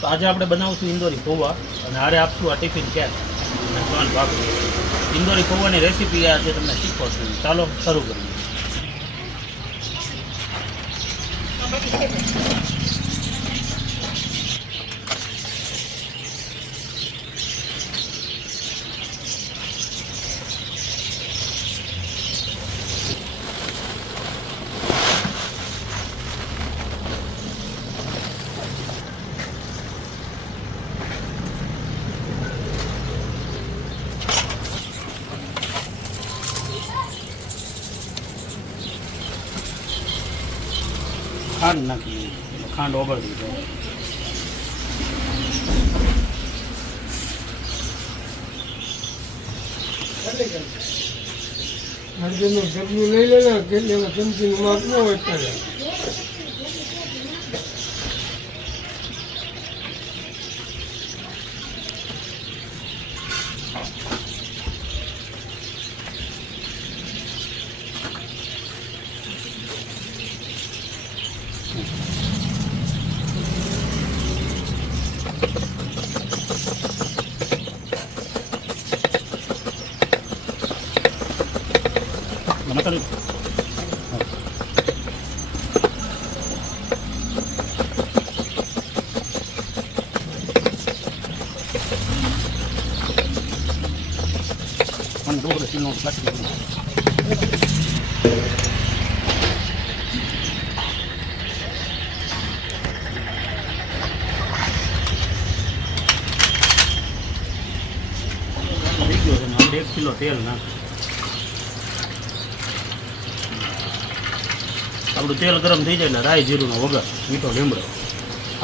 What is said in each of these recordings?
તો આજે આપણે બનાવશું ઇન્દોરી પૌવા અને આરે આપશું આ ટિફિન કેક અને સોન પાપડી. ઇન્દોરી પૌવાની રેસીપી આજે તમને શીખવાડશું. ચાલો શરૂ કરીએ. ખાંડ નાખી, ખાંડ ઓગળવી જોઈએ. હળદરનું ડબલું લઈ લેલા કેટલી ચમચીનું માપ ન હોય ત્યારે મસાલો અને દોડ કિલો પ્લાસ્ટિક આપણે 1 કિલો તેલ નાખ. આપણું તેલ ગરમ થઈ જાય એટલે રાઈ જીરુંનો વઘાર, મીઠો લીમડો.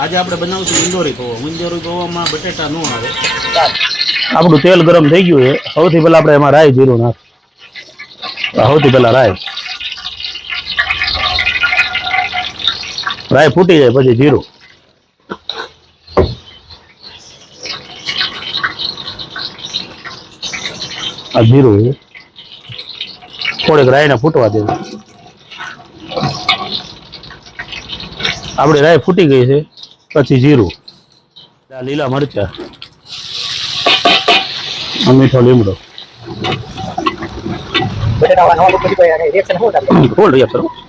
આજે આપણે બનાવશું ઇન્દોરી પૌવા. ઇન્દોરી પૌવામાં બટેટા ન આવે. આપણું તેલ ગરમ થઈ ગયું છે. સૌથી પહેલાં આપણે એમાં રાઈ જીરું નાખ. સૌથી પહેલાં રાઈ ફૂટી જાય પછી જીરું. આ જીરું છે. થોડીક રાઈને ફૂટવા દેવું. આપણી રાઈ ફૂટી ગઈ છે પછી જીરું, લીલા મરચા, મીઠો લીમડો.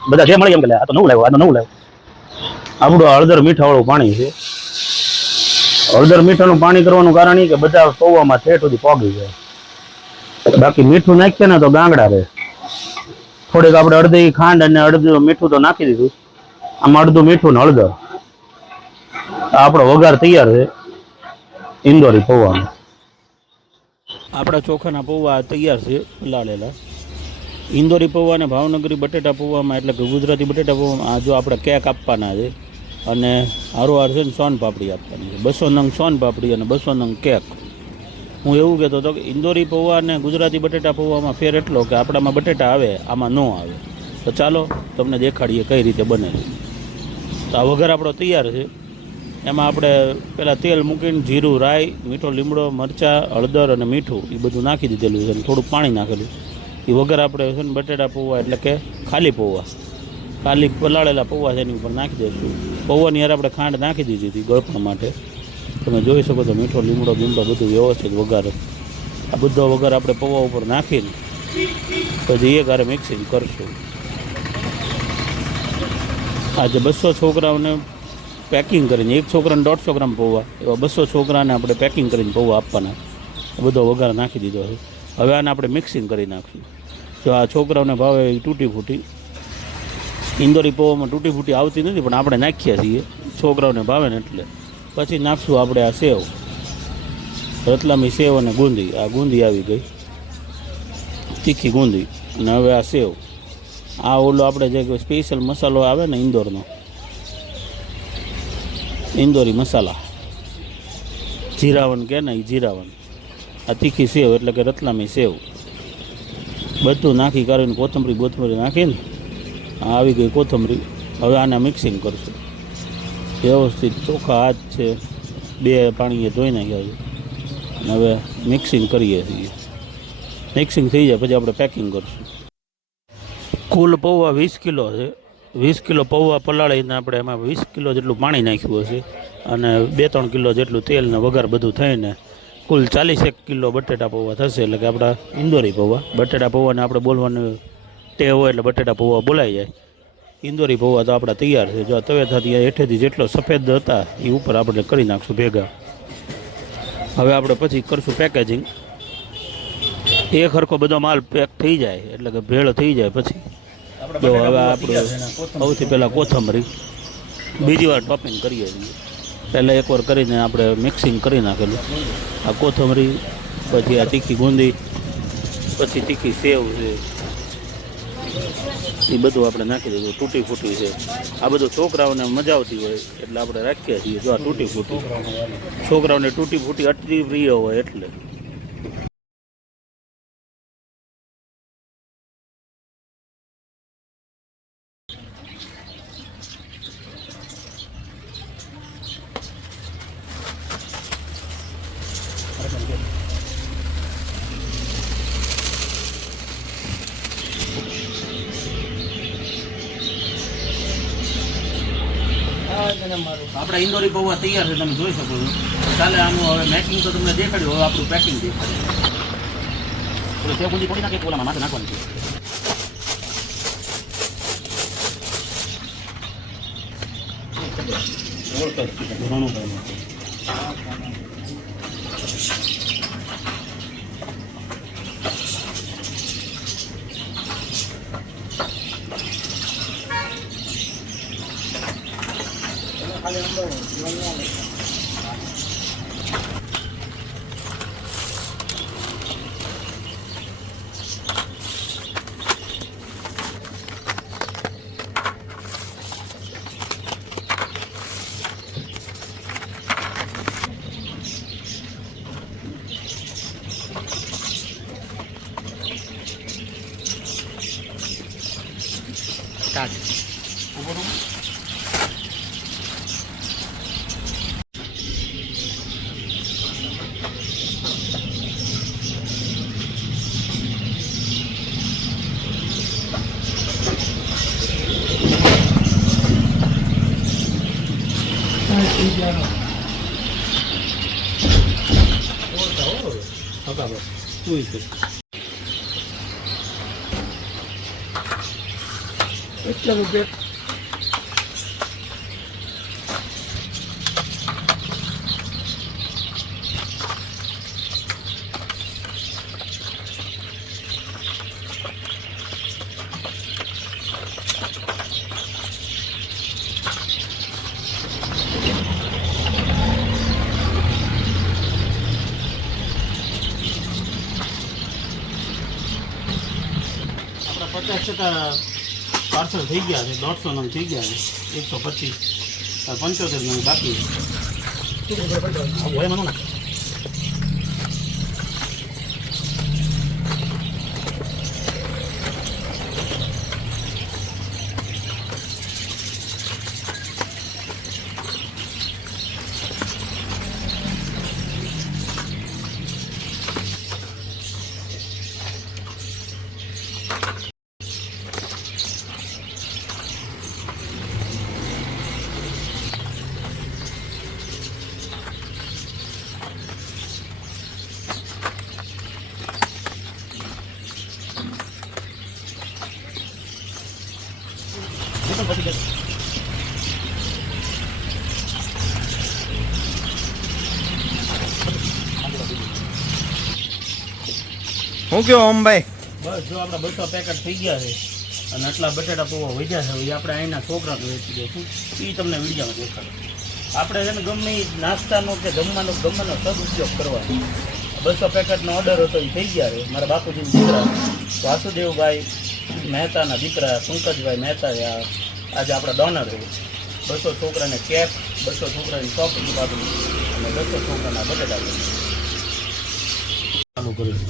બધા જે મળી એમ કે આ તો નવું લાવ્યું, આ તો નવું લાવ્યું. આપણું હળદર મીઠાવાળું પાણી છે. હળદર મીઠાનું પાણી કરવાનું કારણ એ કે બધા પૌવામાં ઠેઠ સુધી પોગી જાય. બાકી મીઠું નાખીએ ને તો ગાંગડા રહે. થોડીક આપણે અડધી ખાંડ અને અડધું મીઠું તો નાખી દીધું. આમાં અડધું મીઠું ને હળદર. આપણો વઘાર તૈયાર છે ઇન્દોરી પૌવાનો. આપણા ચોખાના પૌવા તૈયાર છે પલાળેલા. ઇન્દોરી પૌવા અને ભાવનગરી બટેટા પૌવામાં એટલે કે ગુજરાતી બટેટા પૌવામાં આ જો આપણે કેક આપવાના છે અને હારોહાર છે ને સોન પાપડી આપવાની છે. 200 નંગ સોન પાપડી અને 200 નંગ કેક. હું એવું કહેતો હતો કે ઇન્દોરી પૌવા અને ગુજરાતી બટેટા પૌવામાં ફેર એટલો કે આપણામાં બટેટા આવે, આમાં ન આવે. તો ચાલો તમને દેખાડીએ કઈ રીતે બને છે. તો આ વઘાર આપણો તૈયાર છે. એમાં આપણે પહેલાં તેલ મૂકીને જીરું, રાઈ, મીઠો લીમડો, મરચાં, હળદર અને મીઠું એ બધું નાખી દીધેલું છે અને થોડુંક પાણી નાખેલું. એ વગર આપણે છે ને બટેટા પૌવા એટલે કે ખાલી પૌવા, ખાલી પલાળેલા પૌવા છે એની ઉપર નાખી દઈશું. પૌવાની યાર આપણે ખાંડ નાખી દીધી હતી ગળપણ માટે. તમે જોઈ શકો તો મીઠો લીમડો બધું વ્યવસ્થિત વઘાર. આ બધો વઘાર આપણે પૌવા ઉપર નાખીને પછી એક હારે મિક્સિંગ કરશું. આજે 200 છોકરાઓને પેકિંગ કરીને, એક છોકરાને 150 ગ્રામ પૌવા, એવા 200 છોકરાને આપણે પેકિંગ કરીને પૌવા આપવાના. બધો વઘાર નાખી દીધો છે. હવે આને આપણે મિક્સિંગ કરી નાખશું. જો આ છોકરાઓને ભાવે એ તૂટી ફૂટી. ઇન્દોરી પૌવામાં તૂટી ફૂટી આવતી નથી પણ આપણે નાખીએ છીએ છોકરાઓને ભાવે ને એટલે. પછી નાખશું આપણે આ સેવ, રતલામી સેવ અને ગુંદી. આ ગુંદી આવી ગઈ, તીખી ગુંદી. અને હવે આ સેવ. આ ઓલો આપણે જે સ્પેશિયલ મસાલો આવે ને ઇન્દોરનો, ઇન્દોરી મસાલા, જીરાવન કે ને એ જીરાવન. આ તીખી સેવ એટલે કે રતલામી સેવ. બધું નાખી કરીને કોથમરી નાખીને આ આવી ગઈ કોથમરી. હવે આને મિક્સિંગ કરશું વ્યવસ્થિત. ચોખ્ખા હાથ છે, 2 પાણીએ ધોઈ નાખ્યા છે. અને હવે મિક્સિંગ કરીએ છીએ. મિક્સિંગ થઈ જાય પછી આપણે પેકિંગ કરશું. કુલ પૌવા 20 કિલો છે. 20 કિલો પૌવા પલાળીને આપણે એમાં 20 કિલો જેટલું પાણી નાખ્યું હશે. અને 2-3 કિલો જેટલું તેલ ને વઘાર બધું થઈને કુલ 41 કિલો બટેટા પૌવા થશે. એટલે કે આપણા ઇન્દોરી પૌવા. બટેટા પૌવાને આપણે બોલવાનું ટેવ હોય એટલે બટેટા પૌવા બોલાઈ જાય. ઇન્દોરી પૌવા તો આપણા તૈયાર છે. જો આ તવેથાથી હેઠેથી જેટલો સફેદ હતા એ ઉપર આપણે કરી નાખશું ભેગા. હવે આપણે પછી કરશું પેકેજિંગ. એક હરખો બધો માલ પેક થઈ જાય એટલે કે ભેળ થઈ જાય પછી જો હવે આપણે સૌથી પહેલાં કોથમરી બીજી વાર ટોપિંગ કરીએ છીએ. પહેલાં એકવાર કરીને આપણે મિક્સિંગ કરી નાખેલું. આ કોથમરી, પછી આ તીખી ગુંદી, પછી તીખી સેવ છે, એ બધું આપણે નાખી દીધું. તૂટી ફૂટી છે, આ બધું છોકરાઓને મજા આવતી હોય એટલે આપણે રાખીએ છીએ. જો આ તૂટી ફૂટી, છોકરાઓને તૂટી ફૂટી અતિ પ્રિય હોય એટલે. આપણા ઇન્દોરી પૌવા તૈયાર છે, તમે જોઈ શકો છો. ચાલે આનું હવે મેકિંગ તો તમને દેખાડ્યું. હવે આપણું પેકિંગ દેખાડ્યું. સેવ ગુંદી પડી નાખે ઓલામાં માથે નાખવાની છે. એટલા રૂપિયા આપણા 50% પાર્સલ થઈ ગયા છે. 150 નંગ થઈ ગયા છે. 125 75 નંગ બાકી હોય માનો ને. હું કયો ઓમભાઈ? બસ જો આપણા 200 પેકેટ થઈ ગયા છે અને આટલા બટેટા પૌવા વધ્યા છે. એ આપણે અહીંના છોકરાને વેચી દઈશું. એ તમને વિડીયોમાં દેખાડો. આપણે છે ને ગમે એ નાસ્તાનો કે જમવાનો સદુપયોગ કરવાનો. 200 પેકેટનો ઓર્ડર હતો એ થઈ ગયા છે. મારા બાપુજીના દીકરા વાસુદેવભાઈ મહેતાના દીકરા પંકજભાઈ મહેતા આજે આપણા ડોનર છે. 200 છોકરાને કેપ, 200 છોકરાની ચોકડી પાડું અને 200 છોકરાના બટેટા ચાલુ કર્યું.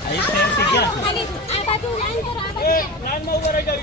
ખાલી આ બાજુ લાઈન કરો આ બાજુ લાઈનમાં ઉભા રહી જાવ.